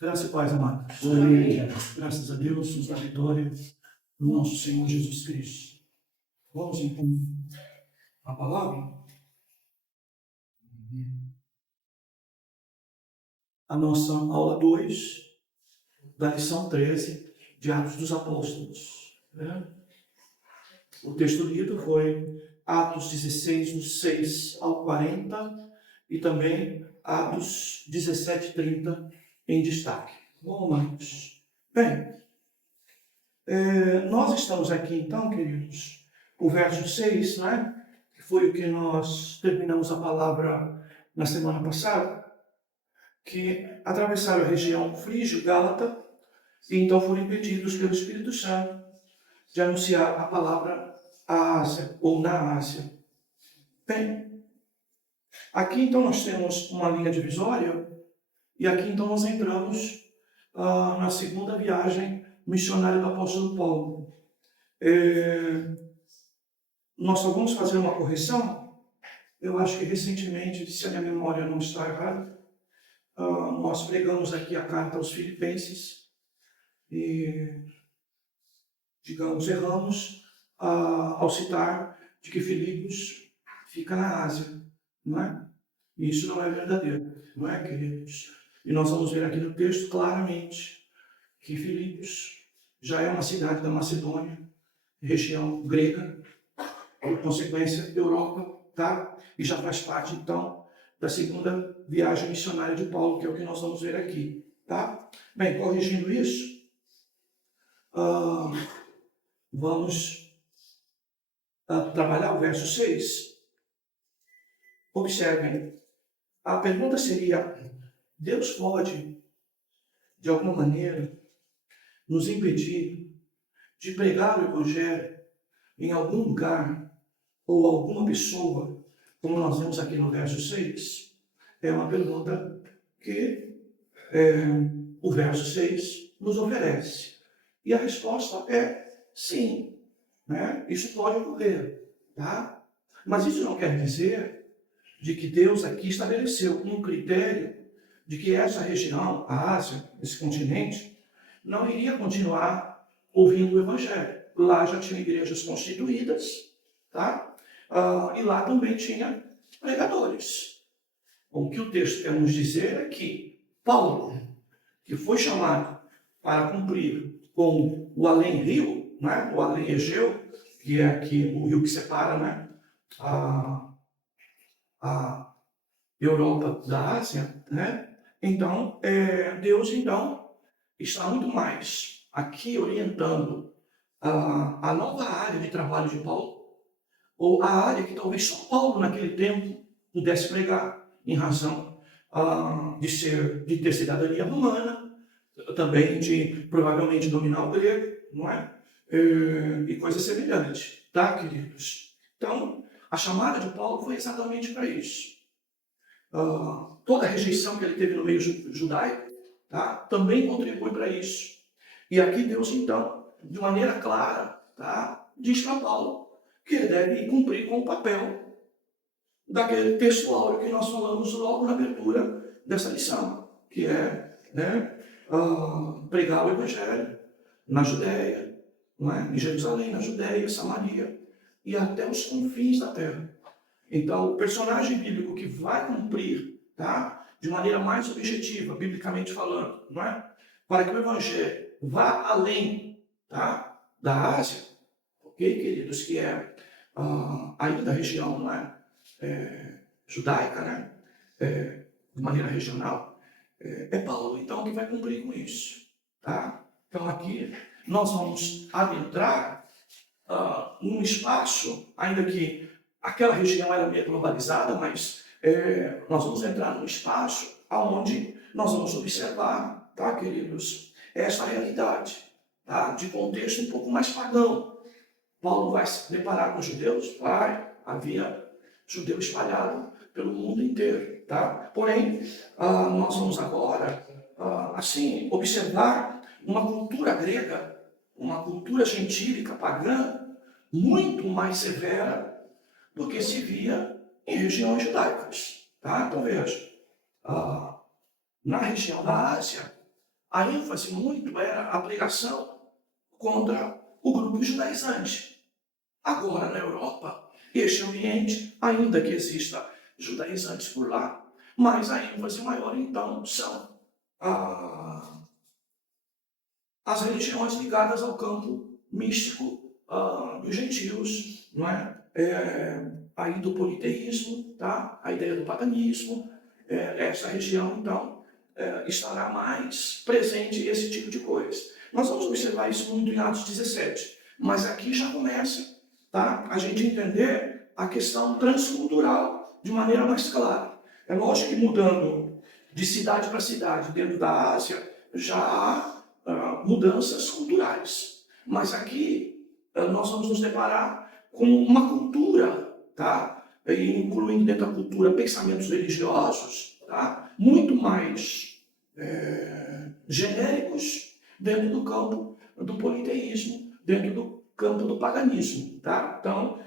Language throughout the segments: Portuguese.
Graças e paz, amados. Amém. Graças a Deus, nos dá vitória do nosso Senhor Jesus Cristo. Vamos então à palavra? A nossa aula 2 da lição 13 de Atos dos Apóstolos. O texto lido foi Atos 16, do 6 ao 40 e também Atos 17, 30 em destaque. Bom, amados. Bem, nós estamos aqui então, queridos, o verso 6, né? Que foi o que nós terminamos a palavra na semana passada, que atravessaram a região frígio-gálata e então foram impedidos pelo Espírito Santo de anunciar a palavra à Ásia, ou na Ásia. Bem, aqui então nós temos uma linha divisória, e aqui então nós entramos na segunda viagem missionária do apóstolo Paulo. Nós só vamos fazer uma correção. Eu acho que recentemente, se a minha memória não está errada, nós pregamos aqui a carta aos Filipenses e, digamos, erramos ao citar de que Filipos fica na Ásia, não é? E isso não é verdadeiro, não é, queridos? E nós vamos ver aqui no texto claramente que Filipos já é uma cidade da Macedônia, região grega, por consequência, Europa, tá? E já faz parte, então, da segunda viagem missionária de Paulo, que é o que nós vamos ver aqui, tá? Bem, corrigindo isso, vamos trabalhar o verso 6. Observem, a pergunta seria: Deus pode, de alguma maneira, nos impedir de pregar o Evangelho em algum lugar ou alguma pessoa, como nós vemos aqui no verso 6? É uma pergunta que o verso 6 nos oferece. E a resposta é sim, né? Isso pode ocorrer, tá? Mas isso não quer dizer de que Deus aqui estabeleceu um critério de que essa região, a Ásia, esse continente, não iria continuar ouvindo o Evangelho. Lá já tinha igrejas constituídas, tá? E lá também tinha pregadores. O que o texto quer nos dizer é que Paulo, que foi chamado para cumprir com o além-rio, né? O além-Egeu, que é aqui o rio que separa, né? a Europa da Ásia, né? Então, Deus então está muito mais aqui orientando a nova área de trabalho de Paulo, ou a área que talvez só Paulo naquele tempo pudesse pregar, em razão de ter cidadania romana, também de provavelmente dominar o grego, não é? E coisa semelhante, tá, queridos? Então, a chamada de Paulo foi exatamente para isso. Toda a rejeição que ele teve no meio judaico, tá, também contribui para isso. E aqui Deus, então, de maneira clara, tá, diz para Paulo que ele deve cumprir com o papel daquele texto áureo que nós falamos logo na abertura dessa lição, que é, né, pregar o Evangelho na Judéia, não é? Em Jerusalém, na Judéia, Samaria e até os confins da terra. Então, o personagem bíblico que vai cumprir, tá, de maneira mais objetiva, biblicamente falando, não é? Para que o Evangelho vá além, tá, da Ásia, ok, queridos, que é ainda da região, não é? Judaica, né? De maneira regional, é Paulo, então, que vai cumprir com isso, tá? Então, aqui nós vamos adentrar num espaço, ainda que aquela região era meio globalizada, mas nós vamos entrar num espaço onde nós vamos observar, tá, queridos, esta realidade, tá, de contexto um pouco mais pagão. Paulo vai se deparar com os judeus? Havia judeu espalhado pelo mundo inteiro, tá? Porém, nós vamos agora, assim, observar uma cultura grega, uma cultura gentílica, pagã, muito mais severa do que se via em regiões judaicas, tá? Então veja, na região da Ásia, a ênfase muito era a pregação contra o grupo judaizante. Agora, na Europa, este ambiente, ainda que exista judaizantes por lá, mas a ênfase maior, então, são as religiões ligadas ao campo místico dos gentios, não é? Aí do politeísmo, tá? A ideia do paganismo, essa região, então, estará mais presente esse tipo de coisa. Nós vamos observar isso muito em Atos 17, mas aqui já começa, tá? A gente entender a questão transcultural de maneira mais clara. É lógico que mudando de cidade para cidade dentro da Ásia, já há mudanças culturais. Mas aqui nós vamos nos deparar com uma cultura, tá? Incluindo dentro da cultura pensamentos religiosos, tá? Muito mais genéricos dentro do campo do politeísmo, dentro do campo do paganismo. Tá? Então,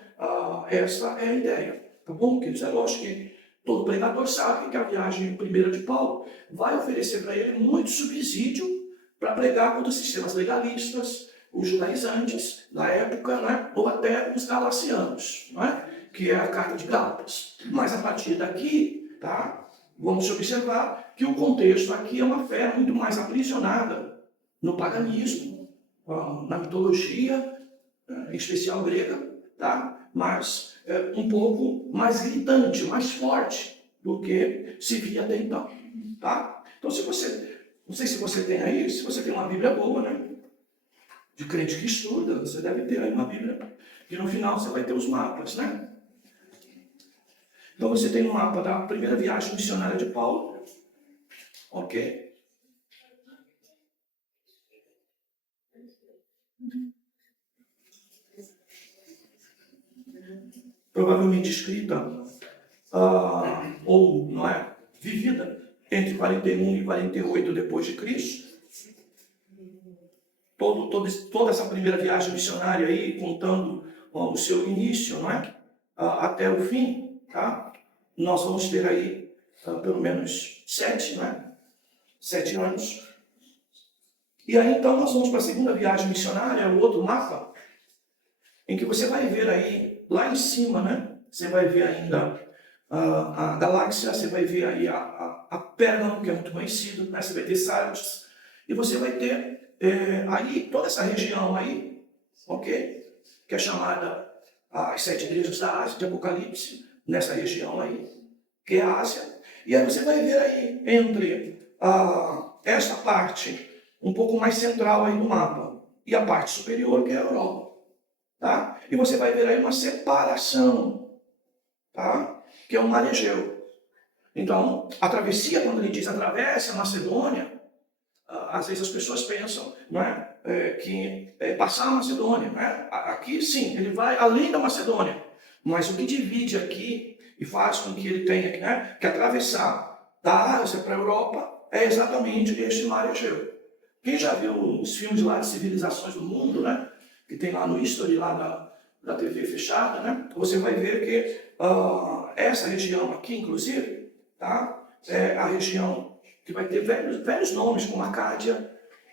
essa é a ideia. Tá bom, queridos? É lógico que todo pregador sabe que a viagem primeira de Paulo vai oferecer para ele muito subsídio para pregar contra os sistemas legalistas, os judaizantes da época, né? Ou até os galacianos, não é? Que é a carta de Gálatas. Mas a partir daqui, tá? Vamos observar que o contexto aqui é uma fé muito mais aprisionada no paganismo, na mitologia, em especial grega, tá? Mas um pouco mais gritante, mais forte do que se via até então. Tá? Então, se você, não sei se você tem aí, se você tem uma Bíblia boa, né? De crente que estuda, você deve ter aí uma Bíblia. E no final você vai ter os mapas, né? Então você tem um mapa da primeira viagem missionária de Paulo, ok? Provavelmente escrita, ou não é, vivida entre 41 e 48 depois de Cristo. Toda essa primeira viagem missionária aí, contando o seu início, não é? Até o fim, tá? Nós vamos ter aí pelo menos 7, né? 7 anos. E aí então nós vamos para a segunda viagem missionária, o outro mapa, em que você vai ver aí, lá em cima, né? Você vai ver ainda a galáxia, você vai ver aí a Pérgamo, que é muito conhecido, né? Você vai ter Sardes, e você vai ter aí toda essa região aí, ok? Que é chamada as 7 igrejas da Ásia, de Apocalipse, nessa região aí, que é a Ásia. E aí você vai ver aí, entre esta parte um pouco mais central aí do mapa e a parte superior, que é a Europa. Tá? E você vai ver aí uma separação, tá? Que é o mar Egeu. Então, a travessia, quando ele diz atravessa a Macedônia, às vezes as pessoas pensam, não é, que passar a Macedônia. Não é? Aqui, sim, ele vai além da Macedônia. Mas o que divide aqui e faz com que ele tenha que atravessar da Ásia para a Europa é exatamente este mar Egeu. Quem já viu os filmes lá de civilizações do mundo, né? Que tem lá no History, lá da TV fechada, né? Você vai ver que essa região aqui, inclusive, tá? É a região que vai ter velhos nomes, como Acádia,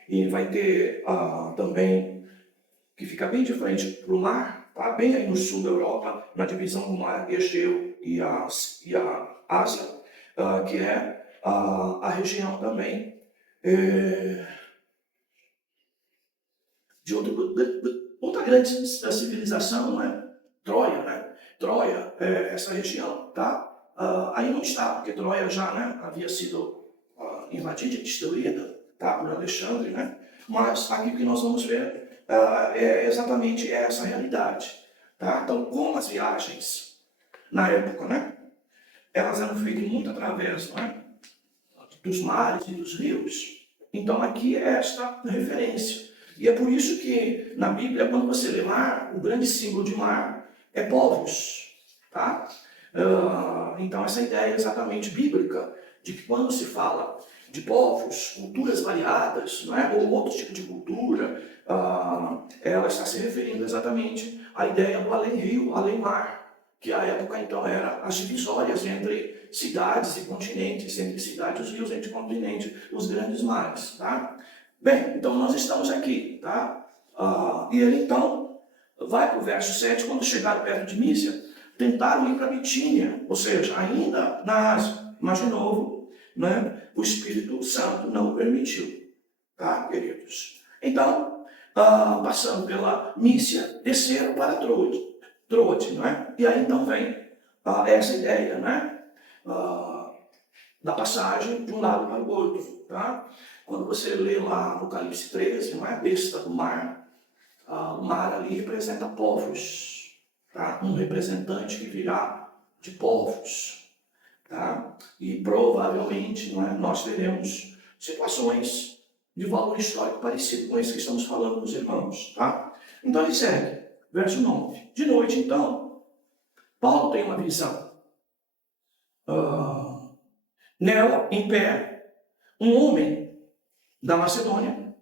e vai ter também, que fica bem de frente para o mar, tá? Bem aí no sul da Europa, na divisão do mar Egeu e a Ásia, que é a região também de outra grande civilização, não é? Troia, né? Troia, essa região, tá? Aí não está, porque Troia já, né, havia sido invadida e destruída, tá? Por Alexandre, né? Mas aqui o que nós vamos ver é exatamente essa realidade, tá? Então, como as viagens na época, né? Elas eram feitas muito através, não é? Dos mares e dos rios. Então, aqui é esta referência. E é por isso que na Bíblia, quando você lê mar, o grande símbolo de mar é povos. Tá? Então essa ideia é exatamente bíblica, de que quando se fala de povos, culturas variadas, não é? Ou outro tipo de cultura, ela está se referindo exatamente à ideia do além-rio, além-mar, que à época então era as divisórias entre cidades e continentes, entre cidades e os rios, entre continentes, os grandes mares, tá? Bem, então nós estamos aqui, tá? E ele então vai para o verso 7, quando chegaram perto de Mísia, tentaram ir para Bitínia, ou seja, ainda na Ásia, mas de novo, né, o Espírito Santo não o permitiu, tá, queridos? Então, passando pela Mísia, desceram para Troade, não é? E aí então vem essa ideia, né, da passagem de um lado para o outro, tá? Quando você lê lá Apocalipse 13, não é? Besta do mar, o mar ali representa povos, tá? Um representante que virá de povos, tá? E provavelmente, não é? Nós teremos situações de valor histórico parecido com esse que estamos falando dos irmãos, tá? Então ele segue, verso 9. De noite, então, Paulo tem uma visão. Nela, em pé, um homem da Macedônia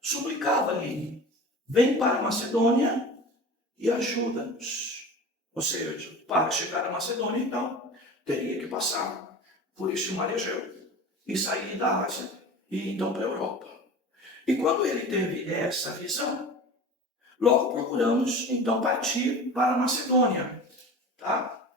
suplicava-lhe: vem para a Macedônia e ajuda-nos. Ou seja, para chegar à Macedônia, então, teria que passar por este mar Egeu e sair da Ásia e então para a Europa. E quando ele teve essa visão, logo procuramos então partir para a Macedônia, tá?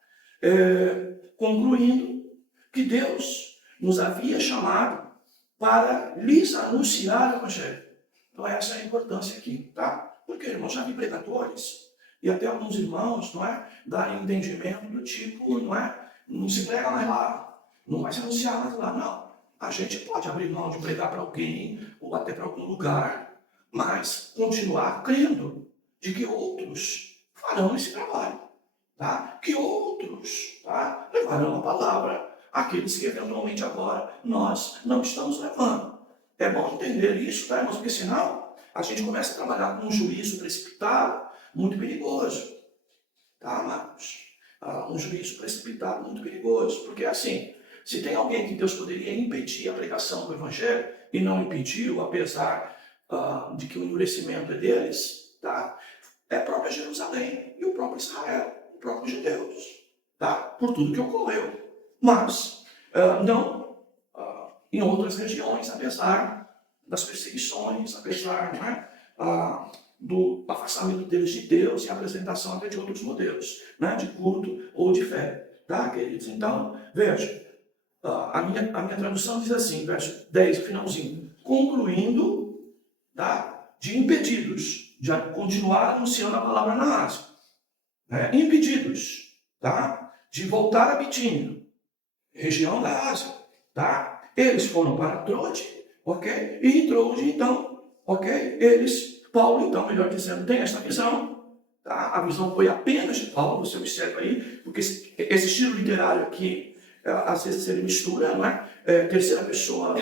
Concluindo que Deus nos havia chamado para lhes anunciar o Evangelho. Então essa é a importância aqui, tá? Porque, irmãos, já vi pregadores e até alguns irmãos, não é, darem entendimento do tipo, não é, não se prega mais lá, não vai se anunciar mais lá, não. A gente pode abrir mão de pregar para alguém ou até para algum lugar, mas continuar crendo de que outros farão esse trabalho, tá? Que outros, tá, levarão a palavra àqueles que eventualmente agora nós não estamos levando. É bom entender isso, tá, irmãos? Porque senão a gente começa a trabalhar com um juízo precipitado muito perigoso, tá, amados? Um juízo precipitado muito perigoso, porque assim, se tem alguém que Deus poderia impedir a pregação do Evangelho e não impediu, apesar de que o endurecimento é deles, tá? É a própria Jerusalém e o próprio Israel, o próprio judeus, tá? Por tudo que ocorreu. Mas não em outras regiões, apesar das perseguições, apesar, né, do afastamento deles de Deus e a apresentação até de outros modelos, né, de culto ou de fé, tá, queridos? Então, veja, a minha tradução diz assim, verso 10, finalzinho, concluindo, tá, de impedidos de continuar anunciando a palavra na Ásia, né, impedidos, tá, de voltar a Bitínia, região da Ásia, tá? Eles foram para Troade, ok? E em Troade, então, ok? Paulo, então, melhor dizendo, tem esta visão, tá? A visão foi apenas de Paulo, você observa aí, porque esse estilo literário aqui, às vezes ele mistura, não é? Terceira pessoa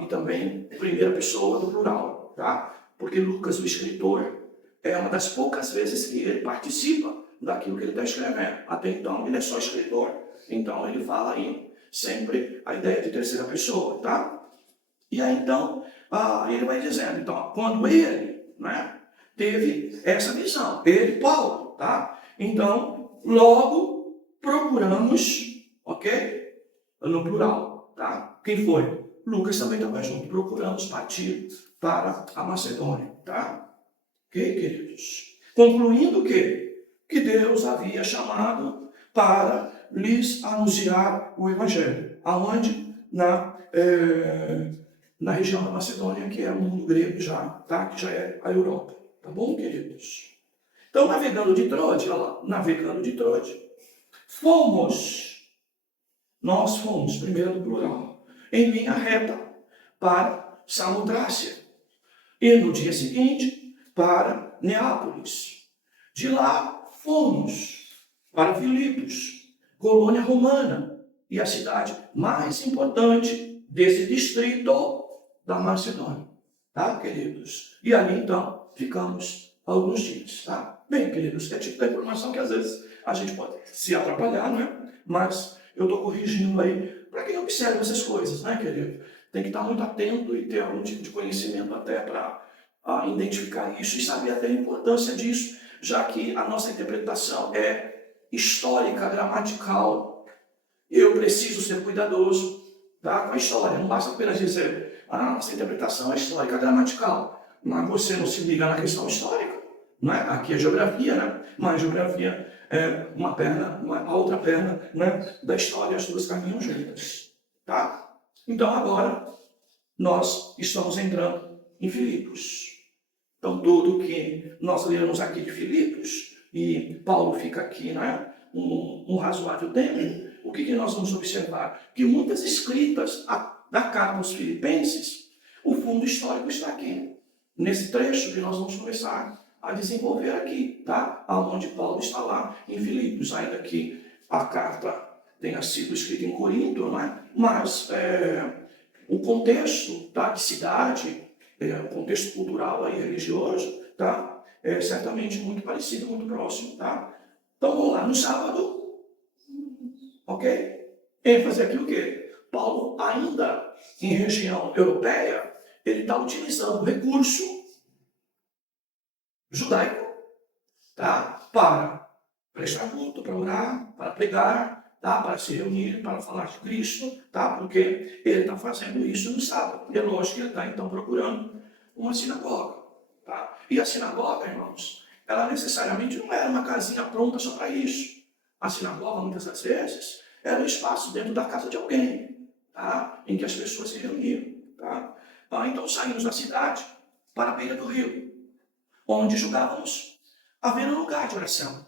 e também primeira pessoa do plural, tá? Porque Lucas, o escritor, é uma das poucas vezes que ele participa daquilo que ele está escrevendo. Até então, ele é só escritor. Então, ele fala aí sempre a ideia de terceira pessoa, tá? E aí, então, ele vai dizendo, então, quando ele, né, teve essa visão, ele, Paulo, tá? Então, logo procuramos, ok? No plural, tá? Quem foi? Lucas também estava junto. Procuramos partir para a Macedônia, tá? Ok, queridos? Concluindo que Deus havia chamado para lhes anunciar o Evangelho. Aonde? Na região da Macedônia, que é o mundo grego já, tá? Que já é a Europa. Tá bom, queridos? Então, navegando de Troade, olha lá, navegando de Troade, nós fomos, primeiro do plural, em linha reta para Samotrácia. E no dia seguinte, para Neápolis. De lá, fomos para Filipos, colônia romana, e a cidade mais importante desse distrito da Macedônia. Tá, queridos? E ali, então, ficamos alguns dias, tá? Bem, queridos, é tipo da informação que às vezes a gente pode se atrapalhar, né? Mas eu estou corrigindo aí para quem observa essas coisas, né, querido? Tem que estar muito atento e ter algum tipo de conhecimento até para identificar isso e saber até a importância disso, já que a nossa interpretação é histórica, gramatical Eu preciso ser cuidadoso, tá, com a história. Não basta apenas dizer, nossa interpretação é histórica gramatical, mas você não se liga na questão histórica. Não é? Aqui é geografia, né? Mas geografia é uma perna, a outra perna, né, da história, as duas caminham juntas. Tá? Então agora nós estamos entrando em Filipos. Então tudo que nós lemos aqui de Filipos, e Paulo fica aqui, né, um razoável tempo, o que nós vamos observar? Que muitas escritas da carta aos Filipenses, o fundo histórico está aqui, nesse trecho que nós vamos começar a desenvolver aqui, tá? Onde Paulo está lá em Filipos, ainda que a carta tenha sido escrita em Corinto, né? Mas o contexto, tá, de cidade, o contexto cultural e religioso, tá, é certamente muito parecido, muito próximo, tá? Então vamos lá, no sábado, ok? ênfase aqui o quê? Paulo, ainda em região europeia, ele está utilizando o recurso judaico, tá, para prestar culto, para orar, para pregar, tá, para se reunir, para falar de Cristo, tá, porque ele está fazendo isso no sábado. E é lógico que ele está, então, procurando uma sinagoga. Tá? E a sinagoga, irmãos, ela necessariamente não era uma casinha pronta só para isso. A sinagoga, muitas das vezes, era um espaço dentro da casa de alguém, tá, em que as pessoas se reuniam. Tá? Então saímos da cidade para a beira do rio, onde julgávamos haver um lugar de oração.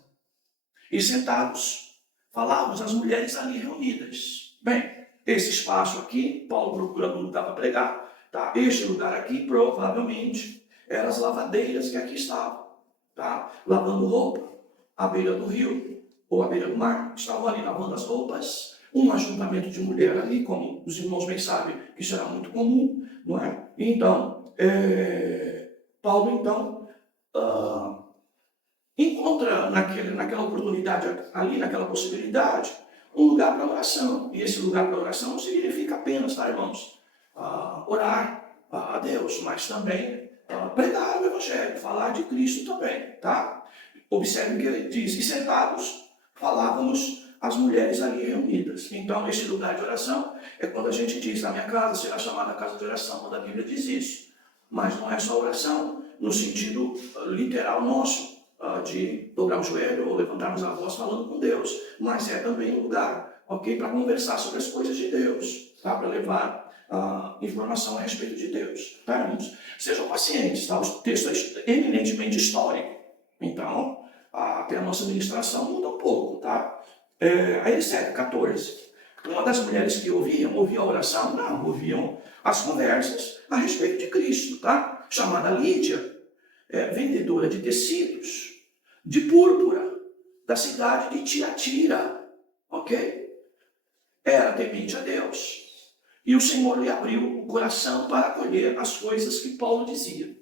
E sentados, falávamos às mulheres ali reunidas. Bem, esse espaço aqui, Paulo procurando um lugar para pregar, tá? Este lugar aqui, provavelmente, eram as lavadeiras que aqui estavam, tá? Lavando roupa à beira do rio ou à beira do mar. Estavam ali lavando as roupas, um ajuntamento de mulher ali, como os irmãos bem sabem, que isso era muito comum, não é? Então, Paulo, então, encontra naquela oportunidade ali, naquela possibilidade, um lugar para oração. E esse lugar para oração não significa apenas, tá, irmãos, orar a Deus, mas também pregar o Evangelho, falar de Cristo também, tá? Observe que ele diz, e sentados falávamos as mulheres ali reunidas. Então, esse lugar de oração é quando a gente diz, na minha casa será chamada casa de oração, quando a Bíblia diz isso. Mas não é só oração, no sentido literal nosso, de dobrar o joelho ou levantarmos a voz falando com Deus, mas é também um lugar, ok, para conversar sobre as coisas de Deus, tá? Para levar informação a respeito de Deus, tá, irmãos? Sejam pacientes, tá? O texto é eminentemente histórico, então até a nossa ministração muda um pouco, tá? Aí ele segue, 14. Uma das mulheres que ouviam a oração? Não, ouviam as conversas a respeito de Cristo, tá? Chamada Lídia, vendedora de tecidos, de púrpura, da cidade de Tiatira, ok? Era temente a Deus. E o Senhor lhe abriu o coração para acolher as coisas que Paulo dizia.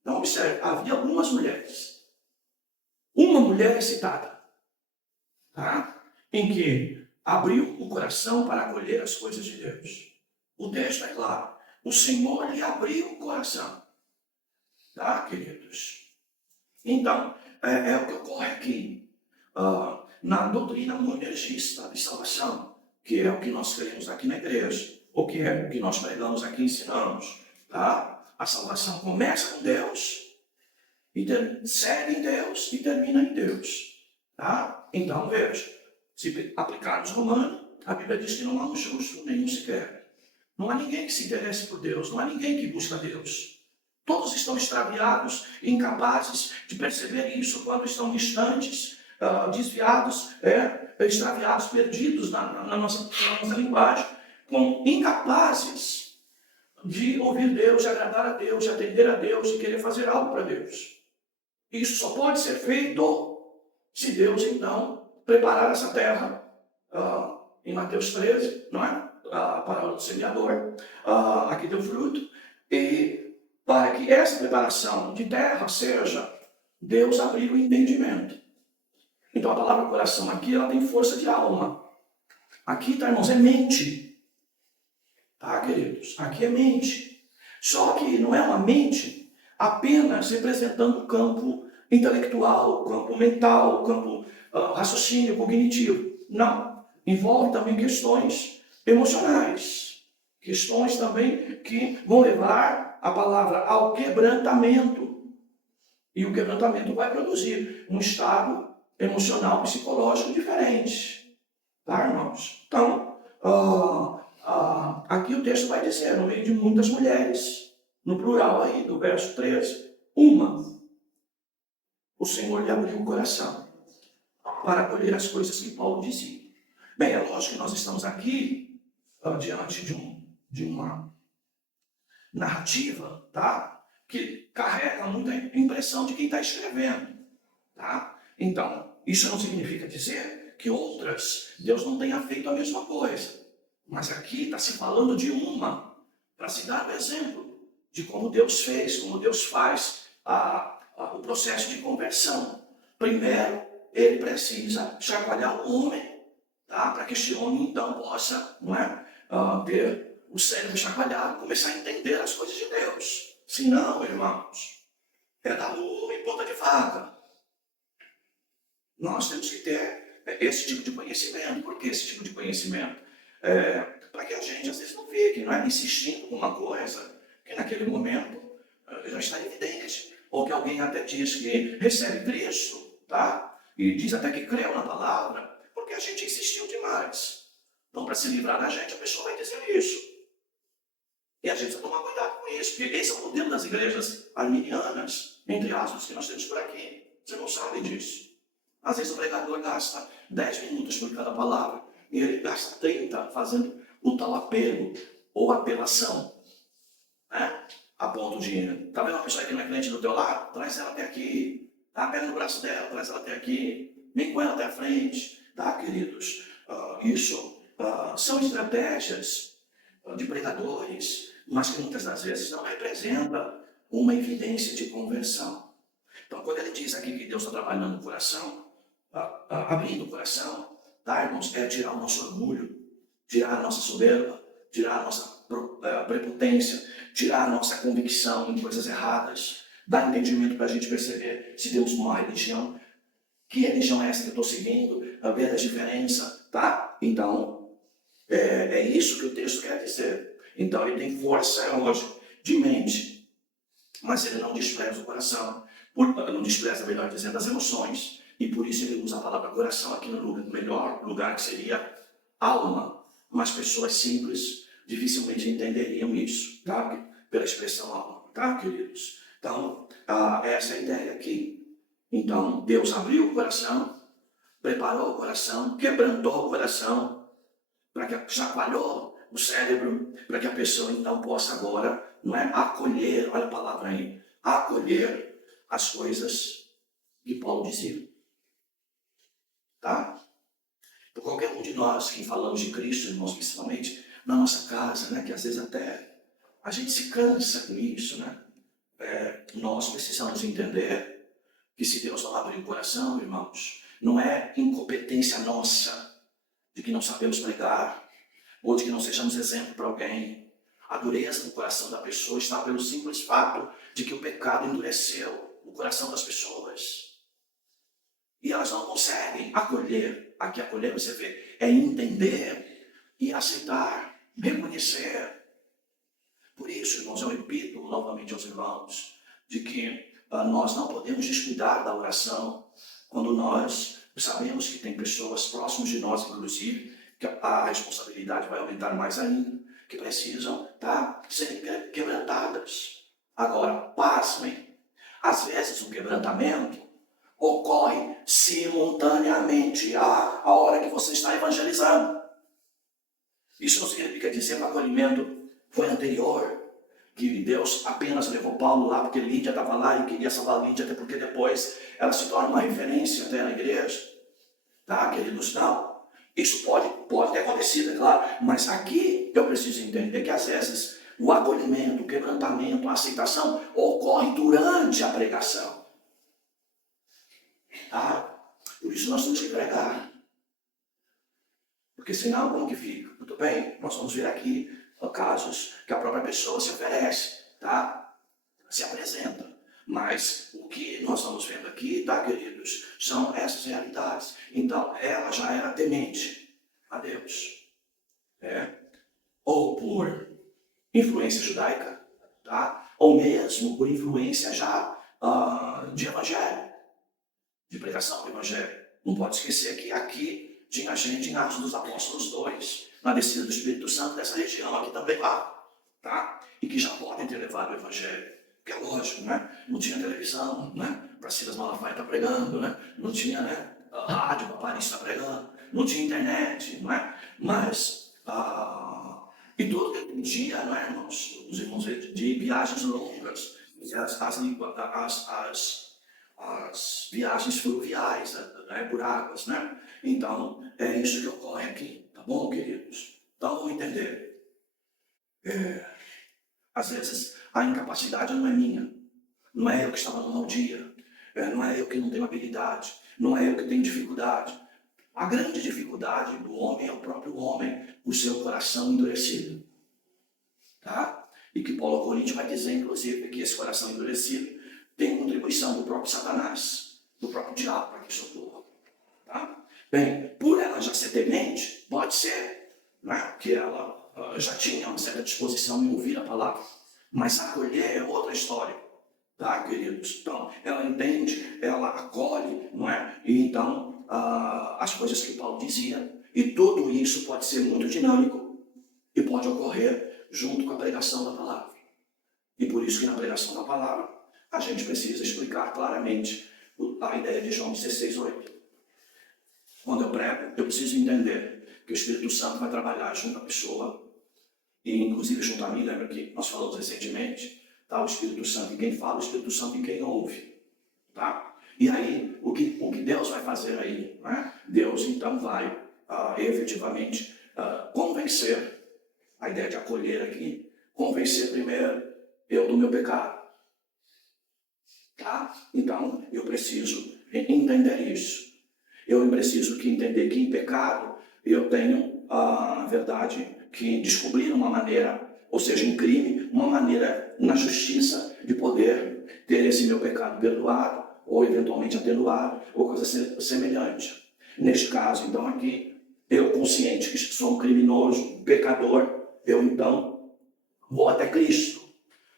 Então, observe, havia algumas mulheres. Uma mulher é citada, tá? Em que abriu o coração para acolher as coisas de Deus. O texto é claro. O Senhor lhe abriu o coração. Tá, queridos? Então, é o que ocorre aqui na doutrina monergista de salvação, que é o que nós cremos aqui na igreja, ou que é o que nós pregamos aqui e ensinamos. Tá? A salvação começa com Deus, e segue em Deus e termina em Deus. Tá? Então, veja, se aplicarmos Romano, a Bíblia diz que não há um justo, nenhum sequer. Não há ninguém que se interesse por Deus, não há ninguém que busca Deus. Todos estão extraviados, incapazes de perceber isso quando estão distantes, desviados, extraviados, perdidos na nossa linguagem, incapazes de ouvir Deus, de agradar a Deus, de atender a Deus, de querer fazer algo para Deus. Isso só pode ser feito se Deus, então, preparar essa terra, em Mateus 13, não é? A parábola do semeador, aqui deu fruto, e para que essa preparação de terra seja, Deus abrir o entendimento. Então a palavra coração aqui, ela tem força de alma. Aqui, tá, irmãos, é mente. Tá, queridos? Aqui é mente. Só que não é uma mente apenas representando o campo intelectual, o campo mental, o campo raciocínio, cognitivo. Não. envolve também questões emocionais, questões também que vão levar a palavra ao quebrantamento. E o quebrantamento vai produzir um estado emocional, psicológico diferente. Tá, irmãos? Então, aqui o texto vai dizer, no meio de muitas mulheres, no plural aí, do verso 13, uma, o Senhor lhe abriu o coração para acolher as coisas que Paulo dizia. Bem, é lógico que nós estamos aqui diante de uma narrativa, tá? Que carrega muita impressão de quem está escrevendo, tá? Então, isso não significa dizer que outras, Deus não tenha feito a mesma coisa. Mas aqui está se falando de uma, para se dar um exemplo de como Deus fez, como Deus faz o processo de conversão. Primeiro, ele precisa chacoalhar o homem, tá? Para que este homem então possa, não é, ter o cérebro chacoalhado, começar a entender as coisas de Deus. Se não, irmãos, é dar burro em ponta de faca. Nós temos que ter esse tipo de conhecimento. Por que esse tipo de conhecimento? Para que a gente, às vezes, não fique, não é, insistindo com uma coisa que naquele momento já está evidente. Ou que alguém até diz que recebe Cristo, tá? E diz até que creu na palavra, porque a gente insistiu demais. Então, para se livrar da gente, a pessoa vai dizer isso. E a gente precisa tomar cuidado com isso, porque esse é o modelo das igrejas arminianas, entre aspas, que nós temos por aqui. Você não sabe disso. Às vezes o pregador gasta 10 minutos por cada palavra, e ele gasta 30 fazendo o tal apelo, ou apelação, né? A ponto de, tá vendo uma pessoa que não é crente do teu lado? Traz ela até aqui, tá? Pega no braço dela, traz ela até aqui, vem com ela até a frente, tá, queridos? Isso são estratégias de pregadores, mas que muitas das vezes não representa uma evidência de conversão. Então, quando ele diz aqui que Deus está trabalhando no coração, abrindo o coração, tá, irmãos? É tirar o nosso orgulho, tirar a nossa soberba, tirar a nossa prepotência, tirar a nossa convicção em coisas erradas, dar entendimento para a gente perceber se temos uma religião. Que religião é essa que eu estou seguindo? Ver a diferença, tá? Então, é isso que o texto quer dizer. Então, ele tem força, é lógico, de mente, mas ele não despreza o coração. Não despreza, melhor dizendo, as emoções. E por isso ele usa a palavra coração aqui no melhor lugar, que seria alma. Mas pessoas simples dificilmente entenderiam isso, tá? Pela expressão alma, tá, queridos? Então, essa é a ideia aqui. Então, Deus abriu o coração, preparou o coração, quebrantou o coração, para que chacoalhou o cérebro, para que a pessoa então possa agora, não é, acolher, olha a palavra aí, acolher as coisas que Paulo dizia. Tá? Por qualquer um de nós que falamos de Cristo, irmãos, principalmente na nossa casa, né, que às vezes até a gente se cansa com isso, né? Nós precisamos entender que se Deus não abrir o coração, irmãos, não é incompetência nossa de que não sabemos pregar, ou de que não sejamos exemplo para alguém. A dureza do coração da pessoa está pelo simples fato de que o pecado endureceu o coração das pessoas. E elas não conseguem acolher. Aqui acolher, você vê, é entender e aceitar, reconhecer. Por isso, irmãos, eu repito novamente aos irmãos, de que nós não podemos descuidar da oração quando nós sabemos que tem pessoas próximas de nós, inclusive, que a responsabilidade vai aumentar mais ainda, que precisam serem quebrantadas. Agora, pasmem, às vezes o quebrantamento ocorre simultaneamente à hora que você está evangelizando. Isso não significa dizer que o acolhimento foi anterior, que Deus apenas levou Paulo lá porque Lídia estava lá e queria salvar Lídia, até porque depois ela se torna uma referência até na igreja. Tá, queridos? Não. Isso pode ter acontecido, é claro, mas aqui eu preciso entender que às vezes o acolhimento, o quebrantamento, a aceitação ocorre durante a pregação. Tá? Por isso nós temos que pregar. Porque senão, como que fica? Muito bem, nós vamos ver aqui casos que a própria pessoa se oferece, tá? Se apresenta. Mas o que nós estamos vendo aqui, tá, queridos, são essas realidades. Então, ela já era temente. a Deus. Ou por influência judaica, tá? Ou mesmo por influência já de evangelho, de pregação do evangelho. Não pode esquecer que aqui tinha gente em Atos dos Apóstolos 2, na descida do Espírito Santo dessa região aqui também lá, tá? E que já podem ter levado o evangelho, que é lógico, né? Não tinha televisão, né? Para Silas Malafaia estar pregando, né? Não tinha, né? Rádio para Paris estar pregando, não tinha internet, não é? Mas e tudo que podia, não é, irmãos? Os irmãos de viagens longas, as viagens fluviais, né, por águas, né? Então, é isso que ocorre aqui, tá bom, queridos? Então, vamos entender. Às vezes, a incapacidade não é minha. Não é eu que estava no mau dia. Não é eu que não tenho habilidade. Não é eu que tenho dificuldade. A grande dificuldade do homem é o próprio homem, o seu coração endurecido. Tá? E que Paulo Coríntios vai dizer, inclusive, que esse coração endurecido tem contribuição do próprio Satanás, do próprio diabo, para que isso ocorra. Tá? Bem, por ela já ser temente, pode ser, né, que ela já tinha uma certa disposição em ouvir a palavra, mas acolher é outra história. Tá, queridos? Então, ela entende, ela acolhe, não é? E então, as coisas que Paulo dizia, e tudo isso pode ser muito dinâmico e pode ocorrer junto com a pregação da palavra. E por isso que na pregação da palavra, a gente precisa explicar claramente a ideia de João 16:8. Quando eu prego, eu preciso entender que o Espírito Santo vai trabalhar junto à pessoa, e inclusive junto a mim, lembra que nós falamos recentemente, tá? O Espírito Santo em quem fala, o Espírito Santo em quem ouve. Tá? E aí, o que Deus vai fazer aí? Né? Deus então vai efetivamente convencer, a ideia de acolher aqui, convencer primeiro eu do meu pecado. Tá? Então, eu preciso entender isso. Eu preciso entender que em pecado eu tenho, na verdade, que descobrir uma maneira, ou seja, em crime, uma maneira na justiça de poder ter esse meu pecado perdoado, ou eventualmente atenuado, ou coisa semelhante. Neste caso, então, aqui, eu consciente que sou um criminoso, pecador, eu então vou até Cristo,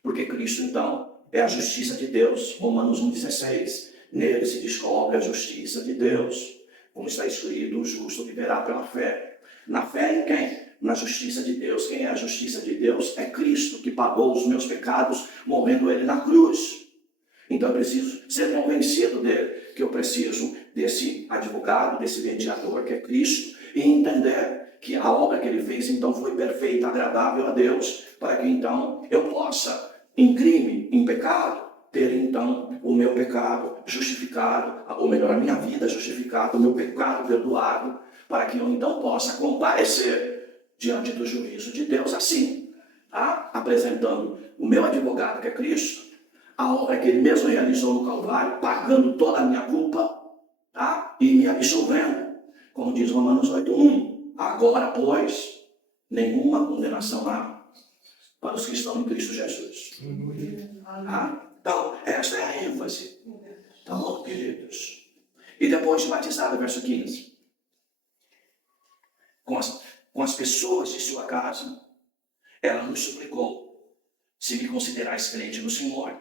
porque Cristo então é a justiça de Deus. Romanos 1,16, nele se descobre a justiça de Deus, como está escrito, o justo viverá pela fé. Na fé em quem? Na justiça de Deus. Quem é a justiça de Deus? É Cristo, que pagou os meus pecados, morrendo ele na cruz. Então eu preciso ser convencido dele, que eu preciso desse advogado, desse mediador que é Cristo, e entender que a obra que ele fez então foi perfeita, agradável a Deus, para que então eu possa, em crime, em pecado, ter então o meu pecado justificado, ou melhor, a minha vida justificada, o meu pecado perdoado, para que eu então possa comparecer diante do juízo de Deus assim, tá? Apresentando o meu advogado, que é Cristo, a obra que ele mesmo realizou no Calvário, pagando toda a minha culpa, tá? E me absolvendo, como diz Romanos 8:1. Agora, pois, nenhuma condenação há para os que estão em Cristo Jesus. Tá? Então, esta é a ênfase. Então, queridos. E depois de batizada, verso 15. Com as pessoas de sua casa, ela nos suplicou: se me considerais crente no Senhor,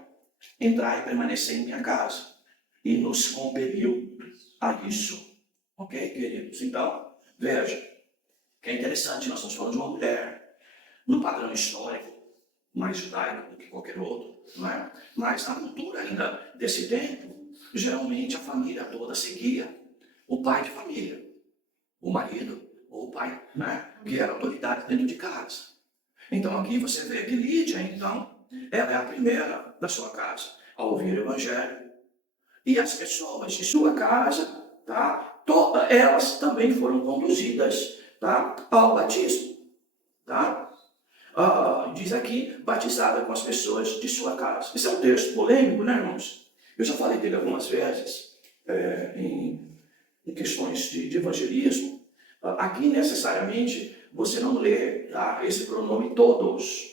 entrai e permanecer em minha casa. E nos compeliu a isso. Ok, queridos? Então, veja, que é interessante, nós estamos falando de uma mulher, num padrão histórico, mais judaico do que qualquer outro, não é? Mas na cultura ainda desse tempo, geralmente a família toda seguia o pai de família, o marido ou o pai, né? Que era autoridade dentro de casa. Então aqui você vê que Lídia, então, ela é a primeira da sua casa a ouvir o evangelho. E as pessoas de sua casa, tá? Todas elas também foram conduzidas, tá? Ao batismo. Tá? Diz aqui, batizada com as pessoas de sua casa. Esse é um texto polêmico, né, irmãos? Eu já falei dele algumas vezes em questões de evangelismo. Aqui, necessariamente, você não lê, tá, esse pronome todos.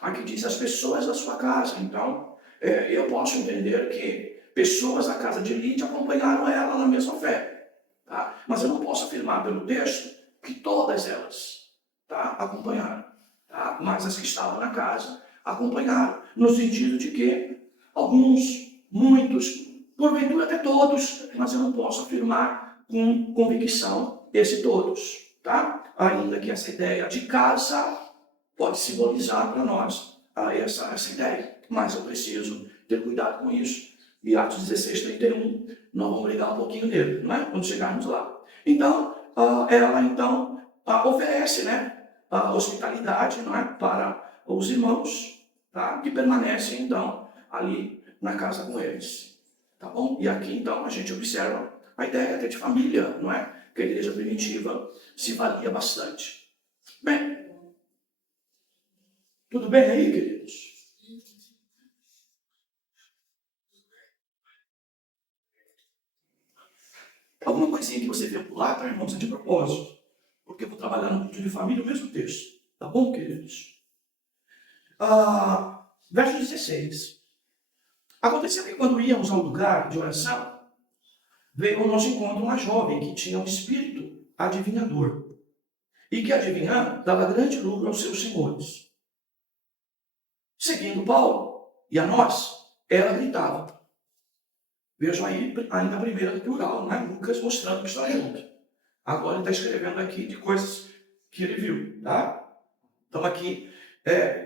Aqui diz as pessoas da sua casa. Então, eu posso entender que pessoas da casa de Lídia acompanharam ela na mesma fé. Tá? Mas eu não posso afirmar pelo texto que todas elas, tá, acompanharam. Tá? Mas as que estavam na casa acompanharam, no sentido de que alguns, muitos, porventura até todos, mas eu não posso afirmar com convicção esse todos. Tá? Ainda que essa ideia de casa pode simbolizar para nós essa ideia, mas eu preciso ter cuidado com isso. E Atos 16:31, nós vamos ligar um pouquinho nele, não é? Quando chegarmos lá. Então, ela então oferece, né, a hospitalidade, não é, para os irmãos, tá, que permanecem então ali na casa com eles. Tá bom? E aqui então a gente observa a ideia até de família, não é? Que a igreja primitiva se valia bastante. Bem, tudo bem aí, queridos? Alguma coisinha que você vê pular, tá, irmãos, é de propósito. Porque eu vou trabalhar no culto de família o mesmo texto. Tá bom, queridos? Verso 16. Aconteceu que quando íamos ao lugar de oração, veio ao nosso encontro uma jovem que tinha um espírito adivinhador. E que adivinhando dava grande lucro aos seus senhores. Seguindo Paulo e a nós, ela gritava. Vejam aí ainda a primeira do plural, né? Lucas mostrando que está junto. Agora ele está escrevendo aqui de coisas que ele viu, tá? Então aqui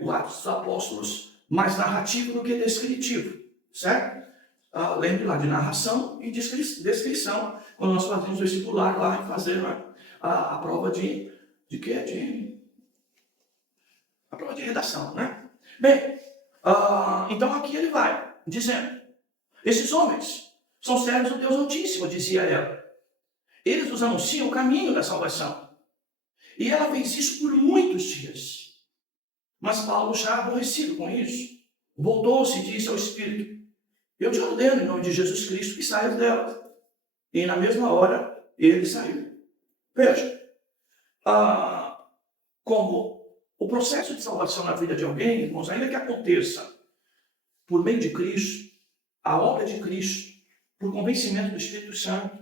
o Atos dos Apóstolos mais narrativo do que descritivo, certo? Lembre lá de narração e descrição, quando nós fazemos o vestibular lá e fazer a prova de quê? A prova de redação, né? Bem, então aqui ele vai dizendo, esses homens são servos do Deus Altíssimo, dizia ela. Eles nos anunciam o caminho da salvação. E ela fez isso por muitos dias. Mas Paulo, já aborrecido com isso, voltou-se e disse ao Espírito, eu te ordeno em nome de Jesus Cristo que saias dela. E na mesma hora, ele saiu. Veja, como o processo de salvação na vida de alguém, irmãos, ainda que aconteça por meio de Cristo, a obra de Cristo, por convencimento do Espírito Santo,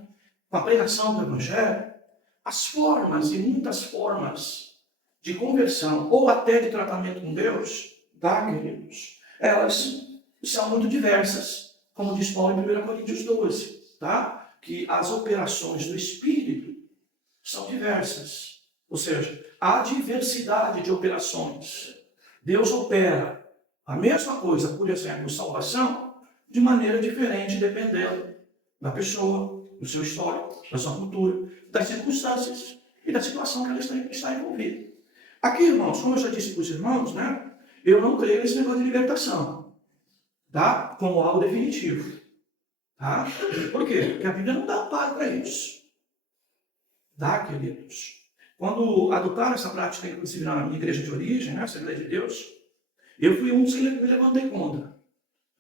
com a pregação do Evangelho, as formas e muitas formas de conversão ou até de tratamento com Deus, tá, queridos? Elas são muito diversas, como diz Paulo em 1 Coríntios 12, tá? Que as operações do Espírito são diversas. Ou seja, há diversidade de operações. Deus opera a mesma coisa, por exemplo, salvação, de maneira diferente, dependendo da pessoa, do seu histórico, da sua cultura, das circunstâncias e da situação que ela está envolvida. Aqui, irmãos, como eu já disse para os irmãos, né, eu não creio nesse negócio de libertação, tá? Como algo definitivo. Tá? Por quê? Porque a Bíblia não dá amparo para isso. Tá, queridos? Quando adotaram essa prática, inclusive na minha igreja de origem, né, Assembleia de Deus, eu fui um dos que me levantei contra.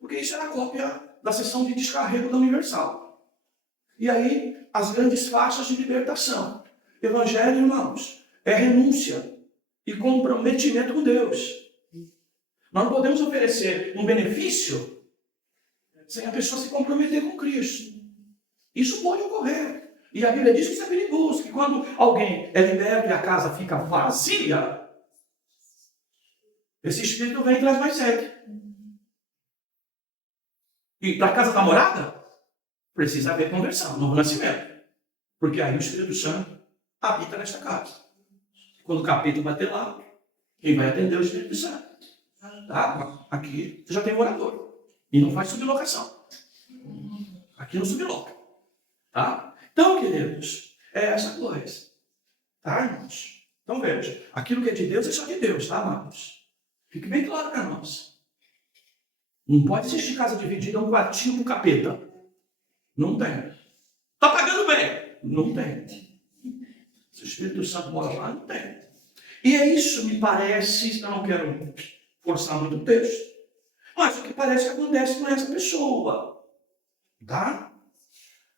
Porque isso era cópia da sessão de descarrego da Universal. E aí, as grandes faixas de libertação. Evangelho, irmãos, é renúncia e comprometimento com Deus. Nós não podemos oferecer um benefício sem a pessoa se comprometer com Cristo. Isso pode ocorrer. E a Bíblia diz que isso é perigoso, que quando alguém é liberto e a casa fica vazia, esse espírito vem e traz mais sede. E para a casa da morada, precisa haver conversão, novo nascimento. Porque aí o Espírito Santo habita nesta casa. Quando o capeta bater lá, quem vai atender é o Espírito Santo. Tá? Aqui você já tem morador. E não faz sublocação. Aqui não subloca. Tá? Então, queridos, é essa coisa. Tá, irmãos? Então veja, aquilo que é de Deus é só de Deus, tá, amados? Fique bem claro para nós. Não pode existir casa dividida, um quartinho com capeta. Não tem. Está pagando bem? Não tem. Se o Espírito Santo mora lá, não tem. E é isso, me parece, eu não quero forçar muito o texto, mas o que parece que acontece com essa pessoa. Tá?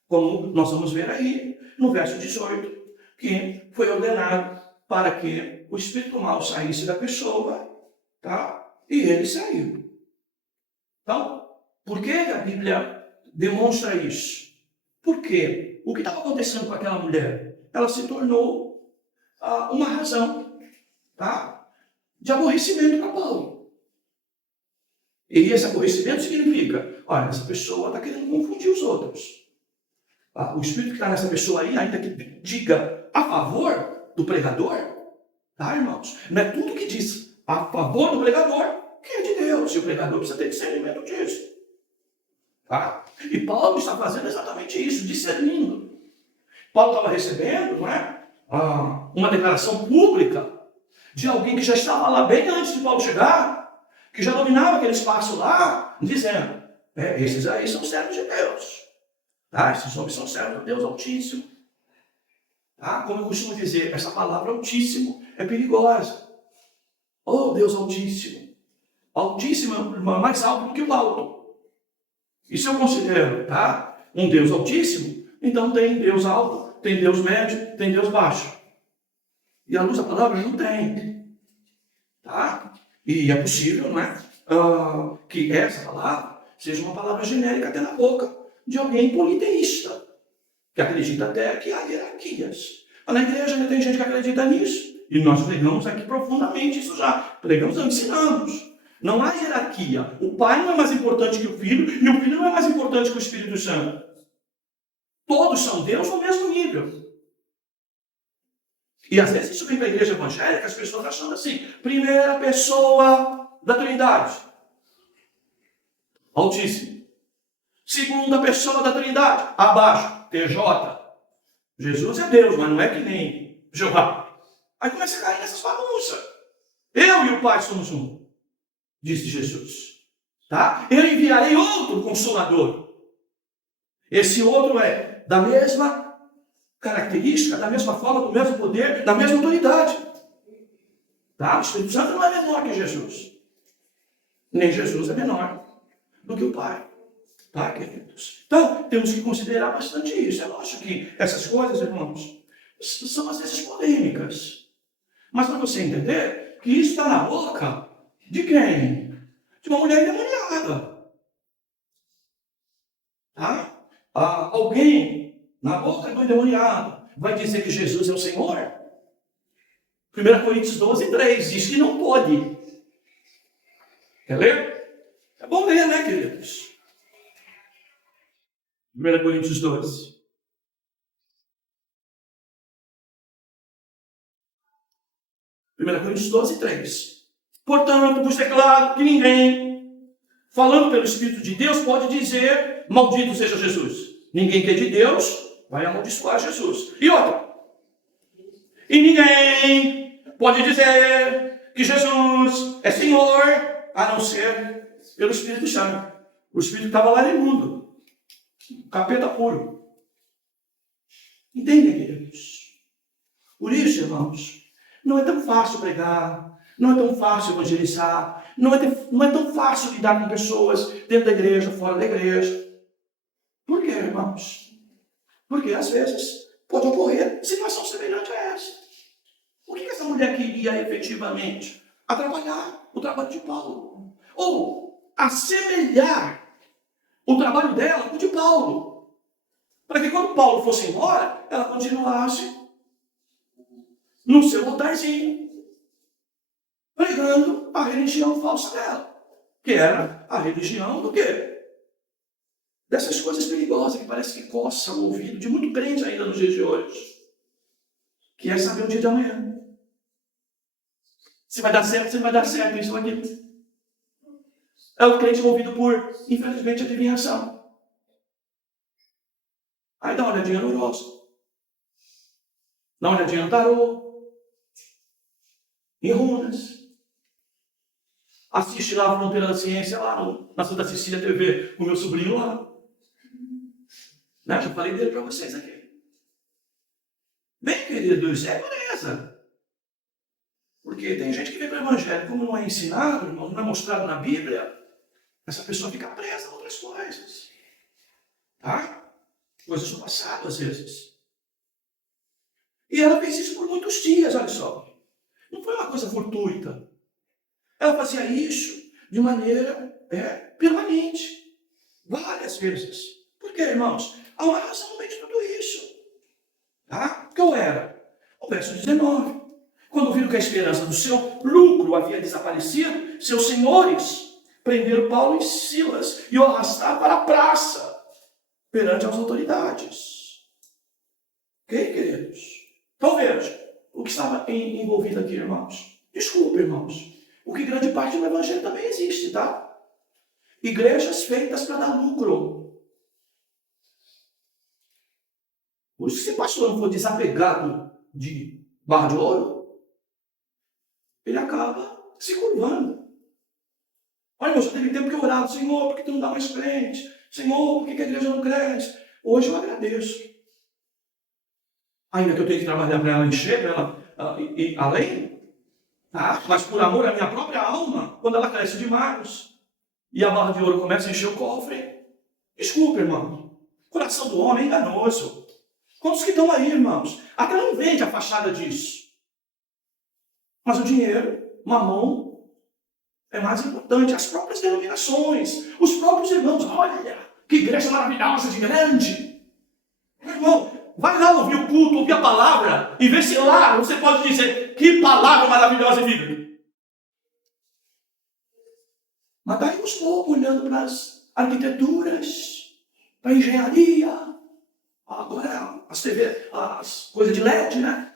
Como nós vamos ver aí, no verso 18, que foi ordenado para que o espírito mal saísse da pessoa, tá? E ele saiu. Então, por que a Bíblia demonstra isso? Porque o que estava acontecendo com aquela mulher? Ela se tornou uma razão, tá, de aborrecimento para Paulo. E esse aborrecimento significa, olha, essa pessoa está querendo confundir os outros. O espírito que está nessa pessoa aí, ainda que diga a favor do pregador, tá, irmãos? Não é tudo que diz a favor do pregador que é de Deus. E o pregador precisa ter discernimento disso. Tá? E Paulo está fazendo exatamente isso, discernindo. Paulo estava recebendo, não é, uma declaração pública de alguém que já estava lá bem antes de Paulo chegar, que já dominava aquele espaço lá, dizendo, esses aí são servos de Deus. Tá? Esses homens são servos de Deus Altíssimo. Tá? Como eu costumo dizer, essa palavra Altíssimo é perigosa. Oh, Deus Altíssimo. Altíssimo é mais alto do que o alto. Isso eu considero, tá, um Deus Altíssimo. Então tem Deus alto, tem Deus médio, tem Deus baixo. E à luz da palavra não tem. Tá? E é possível, não é, que essa palavra seja uma palavra genérica até na boca de alguém politeísta, que acredita até que há hierarquias. Mas na igreja ainda tem gente que acredita nisso. E nós pregamos aqui profundamente isso já. Pregamos, ensinamos. Não há hierarquia. O pai não é mais importante que o filho, e o filho não é mais importante que o Espírito Santo. Todos são Deus no mesmo nível. E às vezes isso vem para a igreja evangélica, as pessoas achando assim, primeira pessoa da Trindade, Altíssimo. Segunda pessoa da Trindade, abaixo, TJ. Jesus é Deus, mas não é que nem Jeová. Aí começa a cair nessas bagunças. Eu e o Pai somos um, disse Jesus. Tá? Eu enviarei outro Consolador. Esse outro é da mesma característica, da mesma forma, do mesmo poder, da mesma autoridade. Tá? O Espírito Santo não é menor que Jesus. Nem Jesus é menor do que o Pai. Tá, queridos? Então, temos que considerar bastante isso. É lógico que essas coisas, irmãos, são às vezes polêmicas. Mas para você entender que isso está na boca de quem? De uma mulher endemoniada. Tá? Alguém na boca do endemoniado vai dizer que Jesus é o Senhor? 1 Coríntios 12, 3 diz que não pode. Quer ler? É bom ler, né, queridos? 1 Coríntios 12. 1 Coríntios 12, 3. Portanto, vos declaro que ninguém, falando pelo Espírito de Deus, pode dizer, maldito seja Jesus. Ninguém que é de Deus vai amaldiçoar Jesus. E outra. E ninguém pode dizer que Jesus é Senhor, a não ser pelo Espírito Santo. O Espírito estava lá no mundo. Capeta puro. Entendem, queridos? Por isso, irmãos, não é tão fácil pregar, não é tão fácil evangelizar, não é tão fácil lidar com pessoas dentro da igreja, fora da igreja. Por quê, irmãos? Porque às vezes pode ocorrer situação semelhante a essa. O que essa mulher queria efetivamente? Atrapalhar o trabalho de Paulo. Ou assemelhar o trabalho dela com o de Paulo. Para que quando Paulo fosse embora, ela continuasse no seu altarzinho, pregando a religião falsa dela. Que era a religião do quê? Dessas coisas perigosas que parece que coçam o ouvido de muito crente ainda nos dias de hoje. Que é saber o dia de amanhã. Se vai dar certo, se não vai dar certo, isso ou aquilo. É o crente movido por, infelizmente, adivinhação. Aí dá uma olhadinha no horóscopo. Dá uma olhadinha no tarô. Em runas. Assiste lá a Fronteira da Ciência, lá na Santa Cecília TV, com o meu sobrinho lá. Né? Já falei dele para vocês aqui. Bem, queridos, é beleza. Porque tem gente que vem para o Evangelho, como não é ensinado, irmão, não é mostrado na Bíblia, essa pessoa fica presa a outras coisas. Tá? Coisas do passado, às vezes. E ela fez isso por muitos dias, olha só. Não foi uma coisa fortuita. Ela fazia isso de maneira permanente. Várias vezes. Por quê, irmãos? Há uma razão no meio de tudo isso. Tá? Qual era? verso 19. Quando viram que a esperança do seu lucro havia desaparecido, seus senhores prenderam Paulo e Silas e o arrastaram para a praça, perante as autoridades. Ok, queridos? Então veja, o que estava envolvido aqui, irmãos. Desculpa, irmãos. O que grande parte do evangelho também existe, tá? Igrejas feitas para dar lucro. Por isso, se o pastor não for desapegado de barra de ouro, ele acaba se curvando. Olha, irmão, já teve tempo que eu orava, Senhor, por que tu não dá mais crente? Senhor, por que a igreja não cresce? Hoje eu agradeço. Ainda que eu tenha que trabalhar para ela encher, para ela ir além, tá? Mas por amor à minha própria alma, quando ela cresce demais e a barra de ouro começa a encher o cofre, desculpa, irmão, o coração do homem é enganoso. Quantos que estão aí, irmãos? Até não vende a fachada disso. Mas o dinheiro, mamão, é mais importante. As próprias denominações, os próprios irmãos. Olha, que igreja maravilhosa de grande. Meu irmão, vai lá ouvir o culto, ouvir a palavra e ver se lá você pode dizer que palavra maravilhosa e bíblica. Mas daí os poucos olhando para as arquiteturas, para a engenharia, agora as TV, as coisas de LED, né?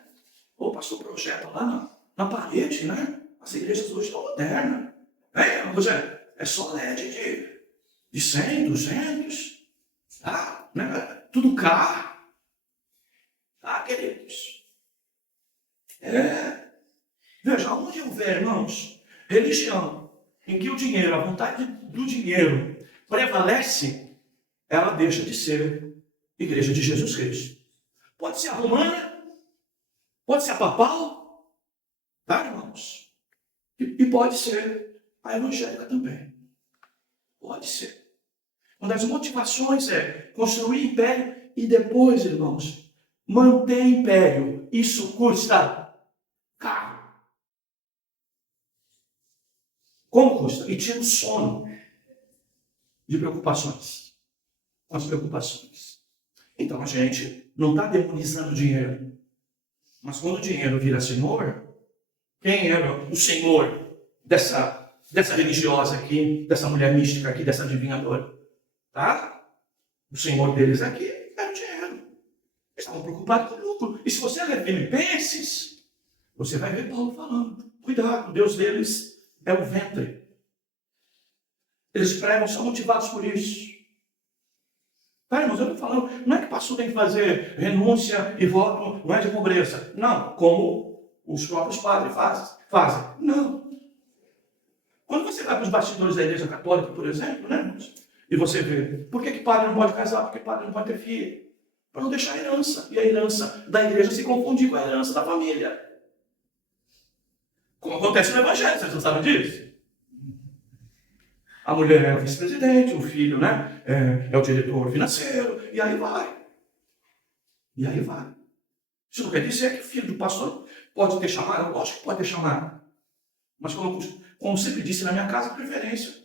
O pastor projeta lá na parede, né? As igrejas hoje estão modernas. É só LED de 100, 200. Tá? Né? Tudo caro. Tá, queridos? Veja, onde houver, irmãos, religião em que o dinheiro, a vontade do dinheiro prevalece, ela deixa de ser igreja de Jesus Cristo. Pode ser a romana, pode ser a papal, tá, irmãos? E pode ser a evangélica também. Pode ser. Uma das motivações é construir império e depois, irmãos, manter império. Isso custa caro. Como custa? E tira o sono de preocupações. Com as preocupações. Então a gente não está demonizando o dinheiro. Mas quando o dinheiro vira senhor, quem era o senhor dessa religiosa aqui, dessa mulher mística aqui, dessa adivinhadora? Tá? O senhor deles aqui era o dinheiro. Eles estavam preocupados com o lucro. E se você ler Filipenses, você vai ver Paulo falando. Cuidado, o Deus deles é o ventre. Eles pregam, são motivados por isso. Tá, irmãos, eu estou falando, não é que o pastor tem que fazer renúncia e voto, não é de pobreza. Não, como os próprios padres fazem. Não. Quando você vai para os bastidores da igreja católica, por exemplo, né, irmãos? E você vê, por que padre não pode casar? Por que padre não pode ter filho? Para não deixar a herança. E a herança da igreja se confundir com a herança da família. Como acontece no evangelho, vocês não sabem disso? A mulher é o vice-presidente, o filho, né, é o diretor financeiro, e aí vai. E aí vai. Isso não quer dizer que o filho do pastor pode ter chamado, lógico que pode ter chamado. Mas como sempre disse na minha casa, preferência.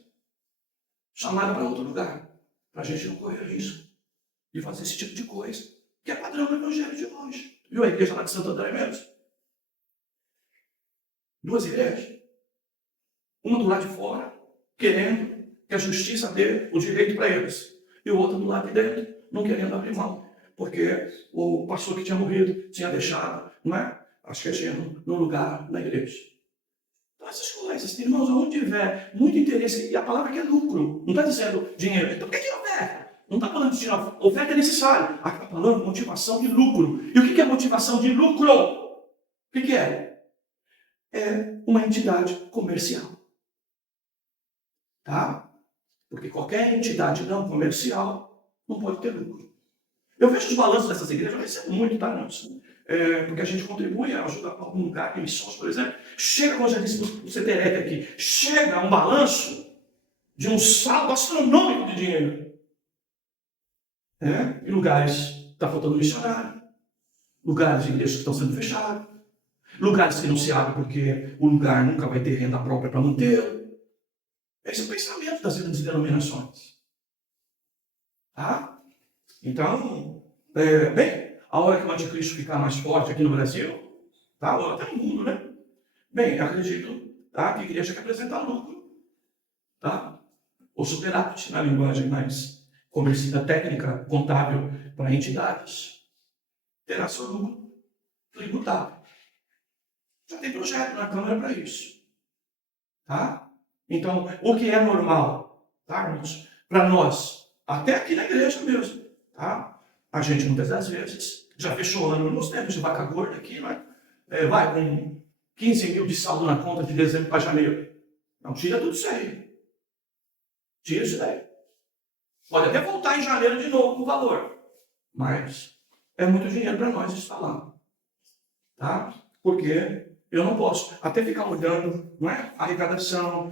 Chamada para outro lugar. Para a gente não correr risco de fazer esse tipo de coisa. Que é padrão do evangelho de hoje. Viu a igreja lá de Santo André mesmo? 2 igrejas. Uma do lado de fora, querendo que a justiça dê o direito para eles. E o outro do lado de dentro, não querendo abrir mão. Porque o pastor que tinha morrido tinha deixado, não é? Acho que é no lugar na igreja. Então essas coisas, irmãos, onde tiver muito interesse, e a palavra aqui é lucro, não está dizendo dinheiro. Então por que oferta? Não está falando de dinheiro, oferta é necessário. Aqui está falando de motivação de lucro. E o que é motivação de lucro? O que é? É uma entidade comercial. Tá? Porque qualquer entidade não comercial não pode ter lucro. Eu vejo os balanços dessas igrejas, eu recebo muito, tá, não? Porque a gente contribui, ajuda a algum lugar, em missões, por exemplo. Chega, como eu já disse para o CTRF aqui, chega um balanço de um saldo astronômico de dinheiro. Em lugares está faltando missionário, lugares de igrejas que estão sendo fechados, lugares que não se abrem porque o lugar nunca vai ter renda própria para mantê-lo. Esse é o pensamento das grandes denominações. Tá? Então, bem, a hora que o anticristo ficar mais forte aqui no Brasil, tá? Ou até no mundo, né? Bem, acredito, tá? Que a igreja quer apresentar lucro, tá? Ou superávit na linguagem mais comercial, técnica, contábil para entidades. Terá seu lucro tributável. Já tem projeto na Câmara para isso, tá? Então, o que é normal, tá, irmãos? Para nós, até aqui na igreja mesmo, tá? A gente muitas das vezes já fechou o ano nos tempos de vaca gorda aqui, né? Vai com 15 mil de saldo na conta de dezembro para janeiro. Não, tira tudo isso aí. Tira isso daí. Pode até voltar em janeiro de novo o valor. Mas é muito dinheiro para nós isso lá. Tá? Porque eu não posso até ficar olhando, não é? A arrecadação,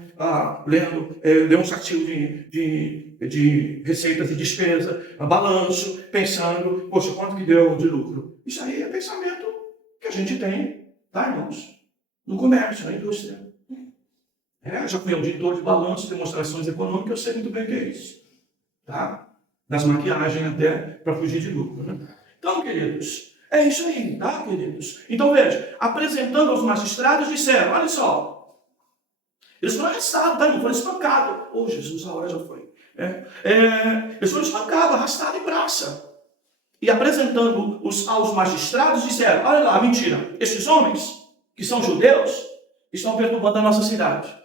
lendo, ler um artigo de receitas e despesa, balanço, pensando, poxa, quanto que deu de lucro? Isso aí é pensamento que a gente tem, tá, irmãos? No comércio, na indústria. Já fui auditor de balanço, demonstrações econômicas, eu sei muito bem o que é isso. Tá? Das maquiagens até para fugir de lucro. Né? Então, queridos, é isso aí, tá, queridos? Então, veja, apresentando aos magistrados, disseram, olha só, eles foram arrestados, tá? Não foram espancados. Oh, Jesus, a hora já foi. Eles foram espancados, arrastados em praça. E apresentando aos magistrados, disseram, olha lá, mentira, esses homens, que são judeus, estão perturbando a nossa cidade.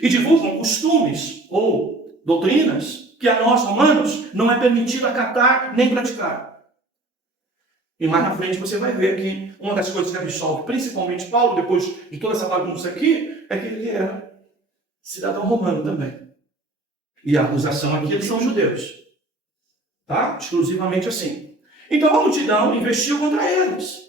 E divulgam costumes ou doutrinas que a nós, romanos, não é permitido acatar nem praticar. E mais na frente você vai ver que uma das coisas que absolve, principalmente Paulo, depois de toda essa bagunça aqui, é que ele era cidadão romano também. E a acusação aqui, eles são judeus. Tá? Exclusivamente assim. Então a multidão investiu contra eles.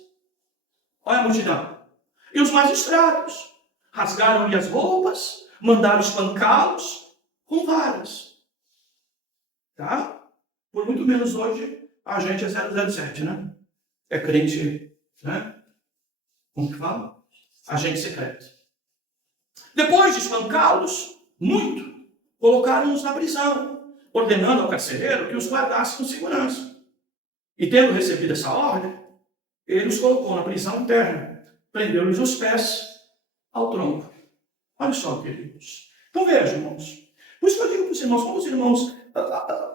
Olha a multidão. E os magistrados rasgaram-lhe as roupas, mandaram espancá-los com varas. Tá? Por muito menos hoje, a gente é 007, né? É crente, né? Como que fala? Agente secreto. Depois de espancá-los, muito, colocaram-os na prisão, ordenando ao carcereiro que os guardasse com segurança. E tendo recebido essa ordem, ele os colocou na prisão interna, prendeu-lhes os pés ao tronco. Olha só, queridos. Então vejam, irmãos. Por isso que eu digo para os irmãos, como os irmãos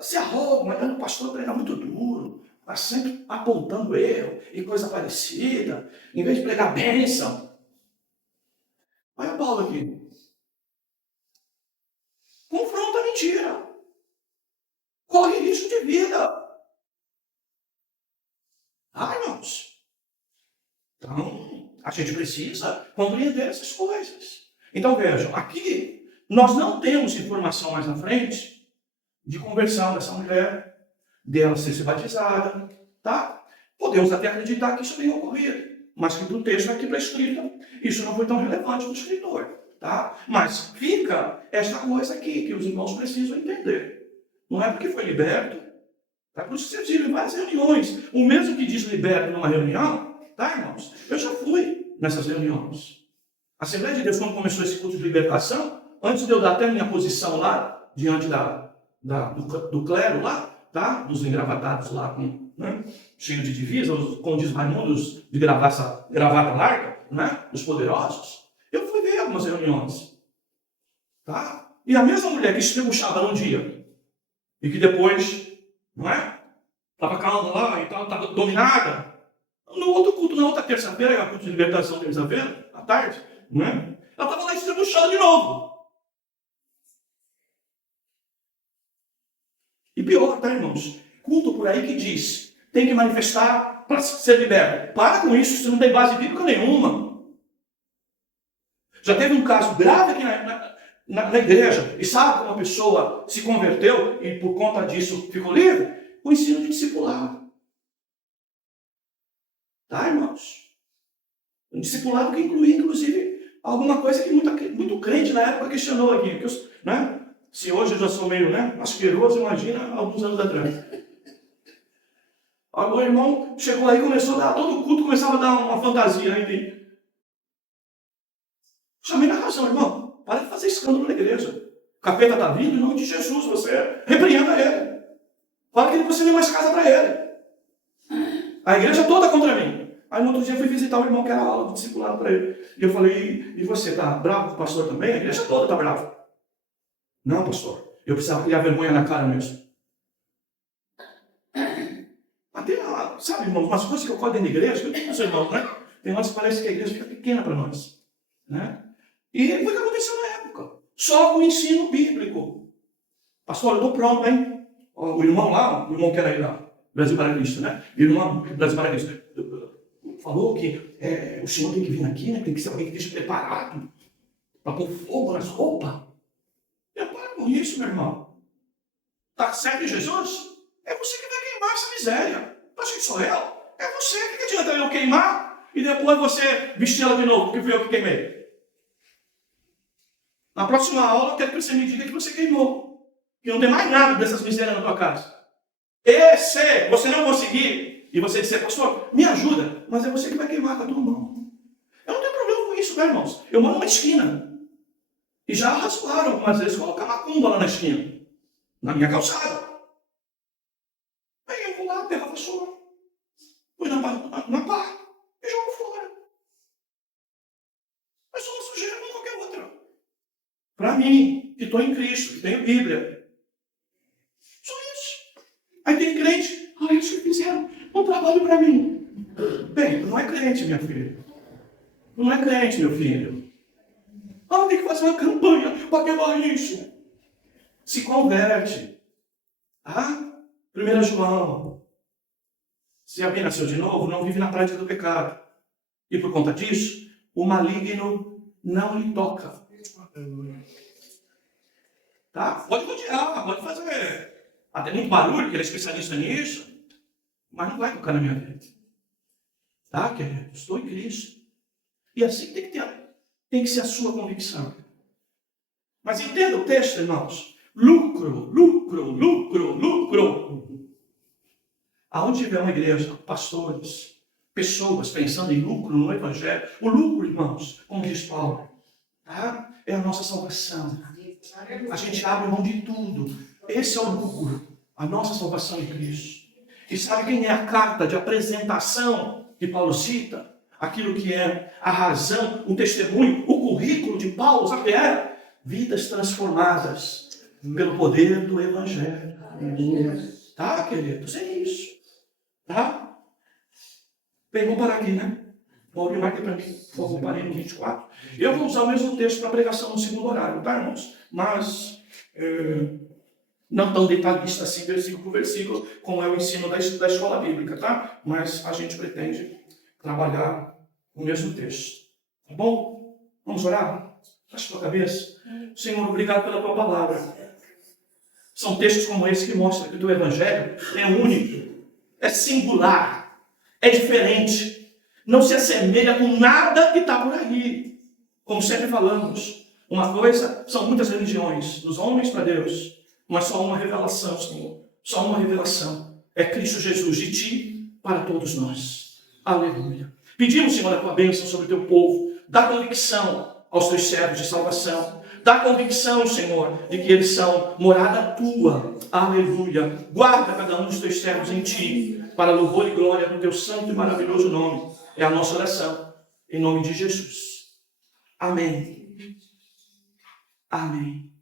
se arrogam, mas o pastor prega muito duro, está sempre apontando erro e coisa parecida, em vez de pregar bênção. Olha Paulo aqui. Confronta a mentira. Corre risco de vida. Irmãos. Então, a gente precisa compreender essas coisas. Então, vejam, aqui nós não temos informação mais na frente de conversão dessa mulher, dela ser batizada, tá? Podemos até acreditar que isso tenha ocorrido, mas que para o texto aqui para a escrita, isso não foi tão relevante para o escritor, tá? Mas fica esta coisa aqui que os irmãos precisam entender. Não é porque foi liberto, tá? Por isso que vocês viram em várias reuniões. O mesmo que diz liberto numa reunião, tá, irmãos? Eu já fui nessas reuniões. A Assembleia de Deus, quando começou esse culto de libertação, antes de eu dar até a minha posição lá, diante do clero lá, tá? Dos engravatados lá, cheio de divisa, como diz Raimundos, de gravata larga, né? Os poderosos. Eu fui ver algumas reuniões. Tá? E a mesma mulher que estrebuchava num dia, e que depois, não é? Estava calma lá e tal, estava dominada. No outro culto, na outra terça-feira, era culto de libertação terça-feira, à tarde, não é? Ela estava lá estrebuchando de novo. E pior, tá, irmãos? Culto por aí que diz, tem que manifestar para ser liberto. Para com isso, isso não tem base bíblica nenhuma. Já teve um caso grave aqui na igreja, e sabe como uma pessoa se converteu e por conta disso ficou livre? O ensino de discipulado. Tá, irmãos? Um discipulado que incluía, inclusive, alguma coisa que muito crente na época questionou aqui. Né? Se hoje eu já sou meio asqueroso, imagina alguns anos atrás. Agora o irmão chegou aí e começou a dar, todo culto começava a dar uma fantasia aí. Chamei na razão, irmão. Para de fazer escândalo na igreja. O capeta está vindo, em nome de Jesus, você repreenda ele. Fala que você nem mais casa para ele. A igreja toda contra mim. Aí no outro dia eu fui visitar o irmão que era aula de discipulado para ele. E eu falei, e você está bravo com o pastor também? A igreja toda está brava. Não, pastor. Eu precisava criar vergonha na cara mesmo. Até, sabe, irmãos, umas coisas que ocorrem dentro da igreja, eu tenho irmãos, né? Tem horas que parece que a igreja fica pequena para nós. Né? E foi o que aconteceu na época. Só com o ensino bíblico. Pastor, eu estou pronto, hein? O irmão lá, o irmão que era aí lá, Brasil para Cristo, né? O irmão Brasil para Cristo falou que o senhor tem que vir aqui, né? Tem que ser alguém que esteja preparado para pôr fogo nas roupas. Eu paro com isso, meu irmão. Tá certo em Jesus? É você que vai queimar essa miséria. Tu acha que sou eu? É você. O que adianta eu queimar e depois você vestir ela de novo, porque fui eu que queimei? Na próxima aula, eu quero que você me diga que você queimou. Que não tem mais nada dessas misérias na tua casa. E se você não conseguir, e você disser, pastor, me ajuda, mas é você que vai queimar com a tua mão. Eu não tenho problema com isso, né, irmãos? Eu moro numa esquina. E já rasparam algumas vezes colocar macumba lá na esquina. Na minha calçada. Aí eu vou lá, pego a vassoura. Põe na pá e jogo fora. Mas sou uma sujeira como qualquer outra. Para mim, que estou em Cristo, que tenho Bíblia. Só isso. Aí tem crente, eles que fizeram um trabalho para mim. Bem, não é crente, minha filha. Não é crente, meu filho. Tem que fazer uma campanha para quebrar isso. Se converte. 1 João. Se alguém nasceu de novo, não vive na prática do pecado. E por conta disso, o maligno não lhe toca. Tá? Pode rodear, pode fazer até muito barulho, que ele é especialista nisso, mas não vai tocar na minha vida. Tá, querido? Estou em Cristo. E assim tem que ser a sua convicção. Mas entenda o texto, irmãos. Lucro, lucro, lucro, lucro. Aonde tiver uma igreja, pastores, pessoas pensando em lucro no Evangelho, o lucro, irmãos, como diz Paulo, tá? É a nossa salvação. A gente abre mão de tudo. Esse é o lucro, a nossa salvação em Cristo. E sabe quem é a carta de apresentação que Paulo cita? Aquilo que é a razão, o testemunho, o currículo de Paulo, sabe o que é? Vidas transformadas pelo poder do Evangelho. Tá, queridos? É isso. Tá? Bem, vou parar aqui, né? Vou abrir aqui para mim. Por favor, parei no 24. Eu vou usar o mesmo texto para pregação no segundo horário, tá, irmãos? Mas não tão detalhista assim, versículo por versículo, como é o ensino da escola bíblica, tá? Mas a gente pretende trabalhar o mesmo texto. Tá bom? Vamos orar? Baixa a tua cabeça. Senhor, obrigado pela tua palavra. São textos como esse que mostram que o teu evangelho é único, é singular, é diferente. Não se assemelha com nada que está por aí. Como sempre falamos, uma coisa, são muitas religiões, dos homens para Deus, mas só uma revelação, Senhor. Só uma revelação. É Cristo Jesus, de ti para todos nós. Aleluia. Pedimos, Senhor, a tua bênção sobre o teu povo. Dá convicção aos teus servos de salvação. Dá convicção, Senhor, de que eles são morada tua. Aleluia. Guarda cada um dos teus servos em ti, para louvor e glória do teu santo e maravilhoso nome. É a nossa oração. Em nome de Jesus. Amém. Amém.